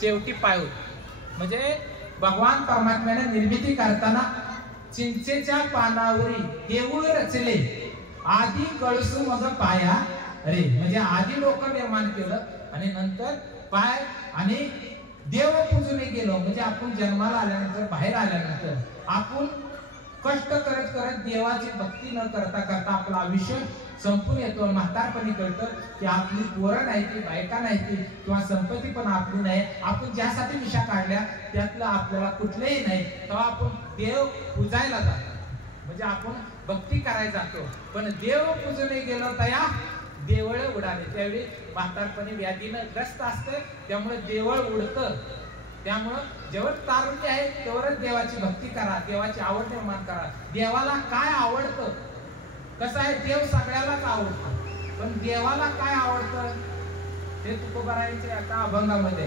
शेवटी पाय होत. म्हणजे भगवान परमात्म्याने निर्मिती करताना चिंचेच्या पानावरी देऊळ रचले, आधी कळसू मग पाया रे. म्हणजे आधी लोक निर्माण केलं आणि नंतर पाय आणि देव पूजूने गेलो. म्हणजे आपण जन्माला आल्यानंतर, बाहेर आल्यानंतर आपण कष्ट करत करत देवाची भक्ती न करता करता आपलं आयुष्य संपून येतो. म्हातारपणी कळतं की आपली पोरं नाही ती, बायका नाही ती, किंवा संपत्ती पण आपली नाही. आपण ज्यासाठी विषा काढल्या त्यातलं आपल्याला कुठलंही नाही. तेव्हा आपण देव पूजायला जातो, म्हणजे आपण भक्ती करायला जातो. पण देव पूजने गेलो तया देवळ उडाले. त्यावेळी म्हातारपणी व्याधीनं ग्रस्त असतं, त्यामुळे देवळ उडतं. त्यामुळं जेवढ तारुण्य आहे तेवढच देवाची भक्ती करा, देवाची आवड निर्माण करा. देवाला काय आवडतं? कसं आहे, देव सगळ्यालाच आवडतं, पण देवाला काय आवडतं ते तुकोबारायांच्या एका अभंगामध्ये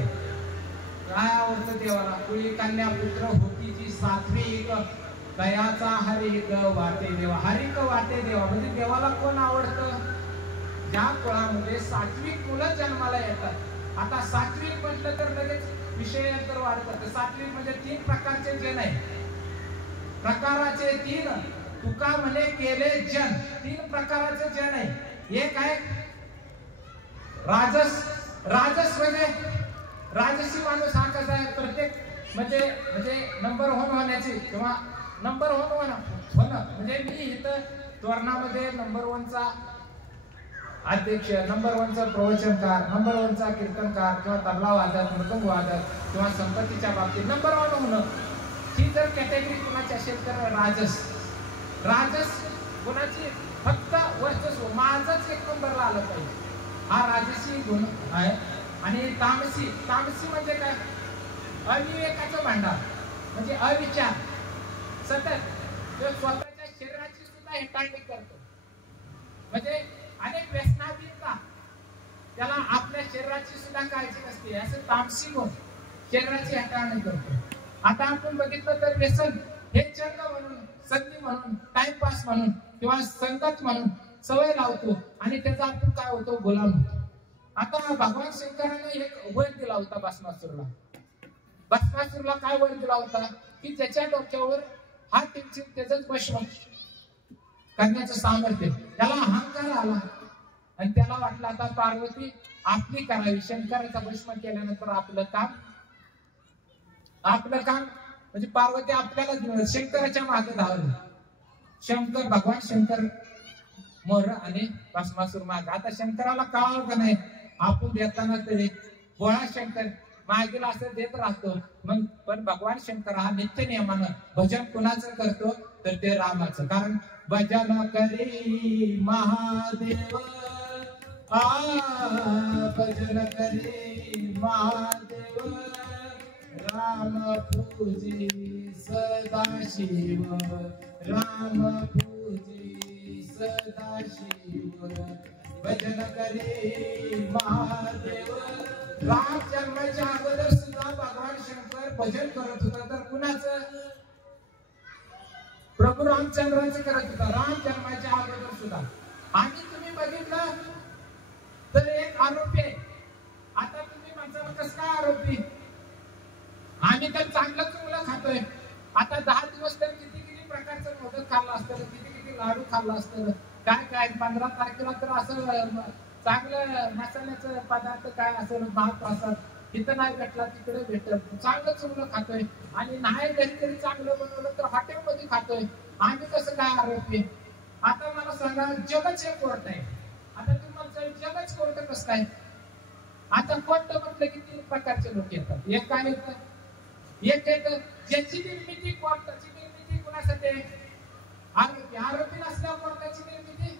काय आवडतं देवाला. कुळी कन्या पुत्र होती जी सात्विक, दयाचा हरिक वाटे देवा. हरिक वाटे देवा म्हणजे देवाला कोण आवडतं? ज्या कुळामध्ये सात्विक मुलं जन्माला येतात. आता सात्विक म्हटलं तर लगेच विषय तर वाढतात. सात्विक म्हणजे 3 प्रकारचे जन आहे. प्रकाराचे 3 तुका म्हणे केले जन. 3 प्रकाराचे जन आहे. एक आहे राजस. राजस म्हणजे राजसी माणूस हा कसा आहे, प्रत्येक म्हणजे नंबर 1 होण्याची किंवा नंबर 1 होणं. म्हणजे मी इथं तोरणामध्ये नंबर 1चा अध्यक्ष, नंबर 1चा प्रवचनकार, नंबर 1चा कीर्तनकार किंवा तबला वादक, मृदंग वादक किंवा संपत्तीच्या बाबतीत नंबर 1 होणं, ही जर कॅटेगरी कुणाची असेल तर राजस. राजस गुणाची फक्त वर्चस्व, माझंच 1 नंबरला आलं पाहिजे, हा राजसी गुण आहे. आणि तामसी. तामसी म्हणजे काय? अविवेकाचं भांडार, म्हणजे अविचार, सतत स्वतःच्या शरीराची सुद्धा हेटाळणी करतो. म्हणजे अनेक व्यसनाधीनता, त्याला आपल्या शरीराची सुद्धा काळजी नसते, असं तामसी गुण, शरीराची हाताळणी करतो. आता आपण बघितलं तर व्यसन हे छंद म्हणून, संधी म्हणून, टाइमपास म्हणून किंवा संगत म्हणून सवय लावतो आणि त्याचा आपण काय होतो, गुलाम होतो. आता भगवान शंकराने एक वर दिला होता भस्मासुरला. भस्मासुरला काय वर दिला होता की ज्याच्या डोक्यावर हा टिंचित त्याच भस्म करण्याचं सामर्थ्य, त्याला अहंकार आला आणि त्याला वाटलं आता पार्वती आपली करावी. शंकराचा भस्म केल्यानंतर आपलं काम म्हणजे पार्वती आपल्याला शंकराच्या मागे धावली. शंकर, भगवान शंकर मोर आणि भस्मासुर माग. आता शंकराला कळालं का नाही आपण देताना तरी गोळा शंकर मागील असं देत राहतो. मग पण भगवान शंकर हा नित्य नियमानं भजन कुणाचं करतो तर ते रामाचं. कारण भजन करी महादेव, भजन करी महादेव, राम पूजी सदाशिव, राम पूजी सदाशिव, भजन करी महादेव. राम जन्माच्या अगोदर सुद्धा भगवान शंकर भजन करत होता, तर कुणाचं? प्रभू रामचंद्राचं करत होता, राम जन्माच्या अगोदर सुद्धा. आणि तुम्ही बघितलं तर एक आरोपी आहे. आता तुम्ही म्हणता कसं काय आरोपी? आम्ही तर चांगलं चुंगलं खातोय. आता 10 दिवस तर किती प्रकारचं मोदक खाल्लं असतं, किती लाडू खाल्लं असतं, काय 15 तारखेला तर असं चांगलं मसाल्याचं पदार्थ काय असेल, महाप्रसाद इथं नाही भेटला तिकडे भेटत. चांगलं चुंगलं खातोय आणि नाही घरी चांगलं बनवलं तर हॉटेलमध्ये खातोय. आम्ही कसं काय आरोपी? आता मला सांगा, जगच एक कोर्ट आहे. आता तुम्हाला जगच कोर्ट कसं काय? आता कोर्ट म्हटलं की 3 प्रकारचे लोक येतात. एक काय येतं, एक येतं ज्याची निर्मिती कोर्टाची निर्मिती कुणासाठी? आरोपी नसल्यावर कोर्टाची निर्मिती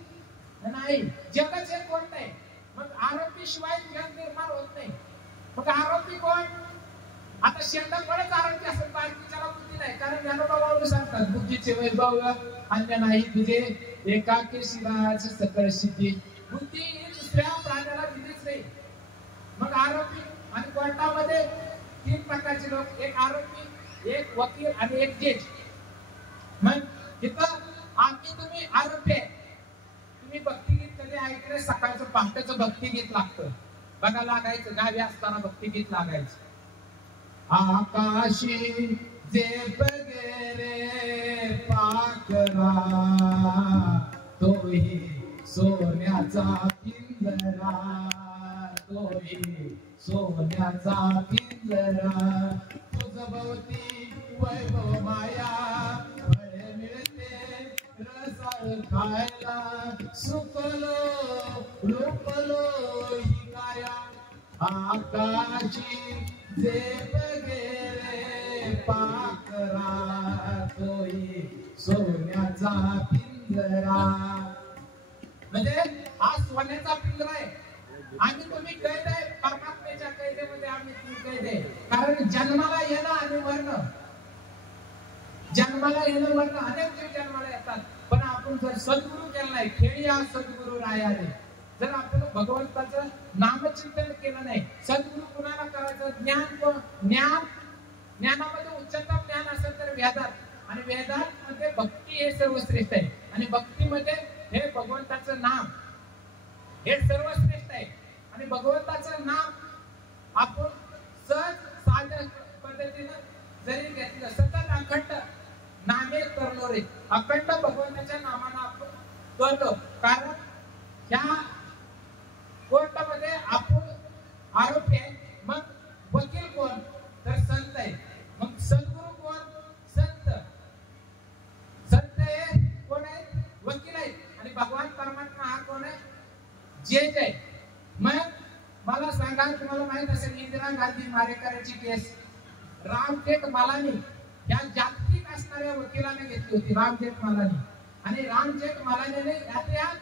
नाही. जगच एक कोर्ट आहे. मग आरोपी शिवाय जग निर्माण होत नाही. मग आरोपी कोण? आता शेंडफळच आरोपी असेल, बाकीच्याला बुद्धी नाही. कारण ज्ञानोबा सांगतात बुद्धीचे वैभव अन्य नाही तुझे, एकाकी शिवाच सकळ सिद्धी. बुद्धी ही दुसऱ्या प्राण्याला दिलीच नाही. मग आरोपी आणि कोर्टामध्ये 3 प्रकारचे लोक, एक आरोपी, एक वकील आणि एक जज. मग इथं तुम्ही आरोपी आहे. तुम्ही भक्तिगीत कधी ऐकले? सकाळचं पहाटेचं भक्तिगीत लागतं बघा, लागायचं. गावी असताना भक्तिगीत लागायचं. आकाशी जेप गेरे पाखरा तोही सोन्याचा पिंजरा तोही सोन्याचा पिंजरा तुझ भोवती वैभव माया फळे मिळते रसाळ खायला सुकलो लुपलो ही काया आकाशी जेप गेले पाखरा तोही सोन्याचा पिंजरा. म्हणजे हा सोन्याचा पिंजरा आहे. आम्ही तुम्ही कैद आहे परमात्म्याच्या कैदेमध्ये आम्ही तुम्ही कैद आहे. कारण जन्माला येणं आणि मरणं अनेक जीव जन्माला येतात. पण आपण जर सद्गुरू केलाय खेळिया सद्गुरू रायाले जर आपण भगवंताचं नामचिंतन केलं नाही सद्गुरू कुणाला करायचं ज्ञानामध्ये उच्चतम ज्ञान असेल तर वेदात आणि वेदात मध्ये भक्ती हे सर्वश्रेष्ठ आहे आणि भक्तीमध्ये हे भगवंताचं नाम हे सर्वश्रेष्ठ आहे आणि भगवंताचं नाम आपण सहज साध्या पद्धतीनं जरी घेतलं सतत अखंड नामे करलो रे अखंड भगवंताच्या नामानं आपण करलो. कारण ह्या कोर्टामध्ये आपण आरोपी आहे. मग वकील कोण तर संत आहे. मग सद्गुरू कोण संत हे कोण आहे वकील आहे आणि भगवान परमात्मा हा कोण आहे जज आहे. मग मला सांगा तुम्हाला माहित असेल इंदिरा गांधी मारेकऱ्याची केस राम जेठमलानी या जागतिक असणाऱ्या वकिलाने घेतली होती. राम जेठमलानी आणि राम जेठमलानीने यात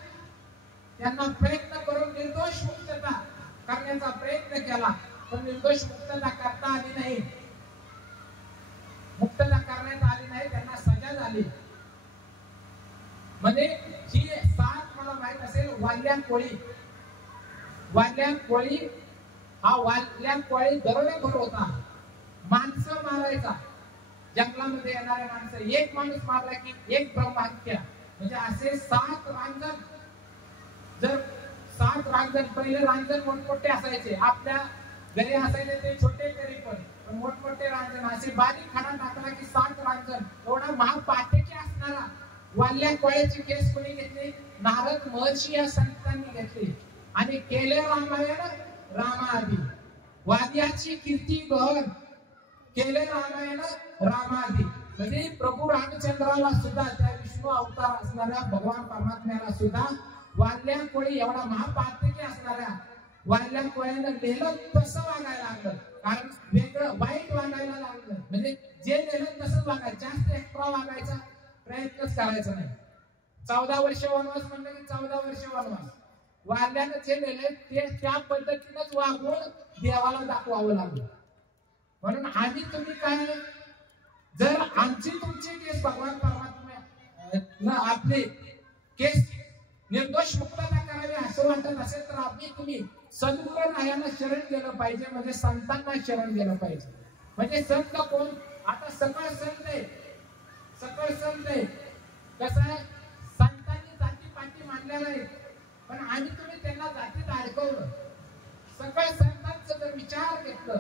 त्यांना प्रयत्न करून निर्दोष मुक्तता करण्याचा प्रयत्न केला पण निर्दोष मुक्तता करता आली नाही. मुक्तता करण्यात आली नाही त्यांना सजा झाली. म्हणजे ही सात मला माहित असेल वाल्यान कोळी हा वाल्यान कोळी दरोडेखोर होता. माणसं मारायचा जंगलामध्ये येणारे माणसं एक माणूस मारला की एक ब्रह्महत्या. म्हणजे असे 7 रांजण जर 7 रांजण पहिले रांजण मोठमोठे असायचे आपल्या घरी असायचे ते छोटे तरी पण मोठमोठे रांजण असे बारीक खडा टाकला की 7 रांजण एवढा महापातकी असणारा वाल्या कोळ्याची केस कोणी घेतली नारद महर्षी या संतांनी घेतली आणि केले रामायण रामाआदी वाद्याची कीर्ती गहन केले रामायण रामाआदी. म्हणजे प्रभू रामचंद्राला सुद्धा त्या विष्णू अवतार असणाऱ्या भगवान परमात्म्याला सुद्धा वाल्या कोळी एवढा महापातकी असणाऱ्या वाल्या कोळ्यानं लिहिलं तसं वागायला लागलं. कारण वेगळं वाईट वागायला लागलं. म्हणजे जे लिहिलं तसंच वागायचं जास्त एक्स्ट्रा वागायचा प्रयत्नच करायचा नाही. 14 वर्ष वनवास म्हणलं की 14 वर्ष वनवास. वाल्यानं जे लिहिले ते त्या पद्धतीनंच वागून देवाला दाखवावं लागलं. म्हणून आम्ही तुम्ही काय जर आमची तुमची केस भगवान परमात्मा आपली केस निर्दोष मुक्तता करावी असं वाटत असेल तर आम्ही तुम्ही सद्गुरू रायाला शरण गेलं पाहिजे. म्हणजे संतांना शरण गेलं पाहिजे. म्हणजे संत कोण आता सकळ संत आहे कसं आहे संतांनी जातीपाती मांडल्या नाही पण आम्ही तुम्ही त्यांना जातीत अडकवलं. सकळ संतांचं जर विचार घेतलं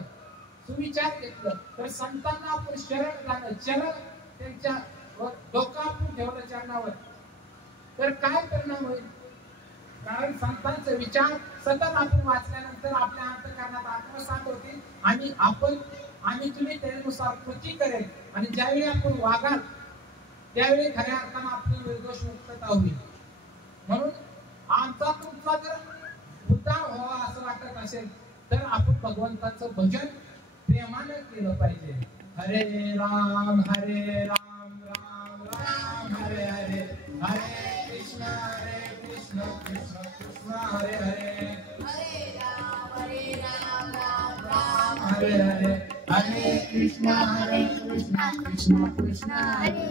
सुविचार घेतलं तर संतांना आपण शरण जाणं त्यांच्या डोकं आपण ठेवलं चरणावर तर काय परिणाम होईल. कारण संतांचे विचार सतत आपण वाचल्यानंतर आपल्या अंतःकरणात आत्मसात होतील आणि आम्ही तुम्ही त्यानुसार कृती करेल आणि ज्यावेळी आपण वागाल त्यावेळी खऱ्या अर्थानं आपली निर्दोष मुक्तता होईल. म्हणून आमचा तुमचा जर उद्धार व्हावा असं वाटत असेल तर आपण भगवंताचं भजन प्रेमाने केलं पाहिजे. हरे राम राम राम हरे हरे हरे कृष्ण कृष्ण कृष्ण हरे हरे राम राम हरे हरे हरे कृष्ण कृष्ण कृष्ण हरे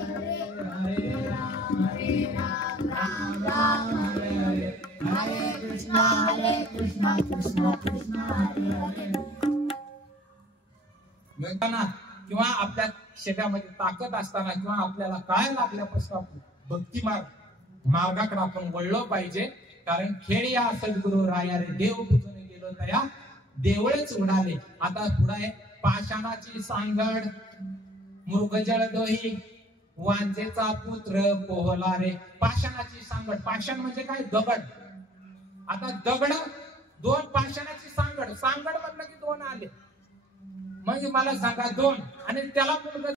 हरे राम राम हरे हरे हरे कृष्ण कृष्ण कृष्ण हरे हरे. किंवा आपल्या शरीरामध्ये ताकद असताना किंवा आपल्याला काय लागल्यापासून आपण भक्ती मार्गाकडे आपण वळलो पाहिजे. कारण खेळ या सद्गुरू राया रे देव पूजून गेलो तया देवळच उडाले. आता पुढे पाषाणाची सांगड, मृगजळ दोही, वांजेचा पुत्र पोहला रे. पाषाणाची सांगड, पाषाण म्हणजे काय? दगड. आता दगड दोन, पाषाणाची सांगड, सांगड म्हटलं की दोन आले. म्हणजे मला सांगा दोन, आणि त्याला मुलगा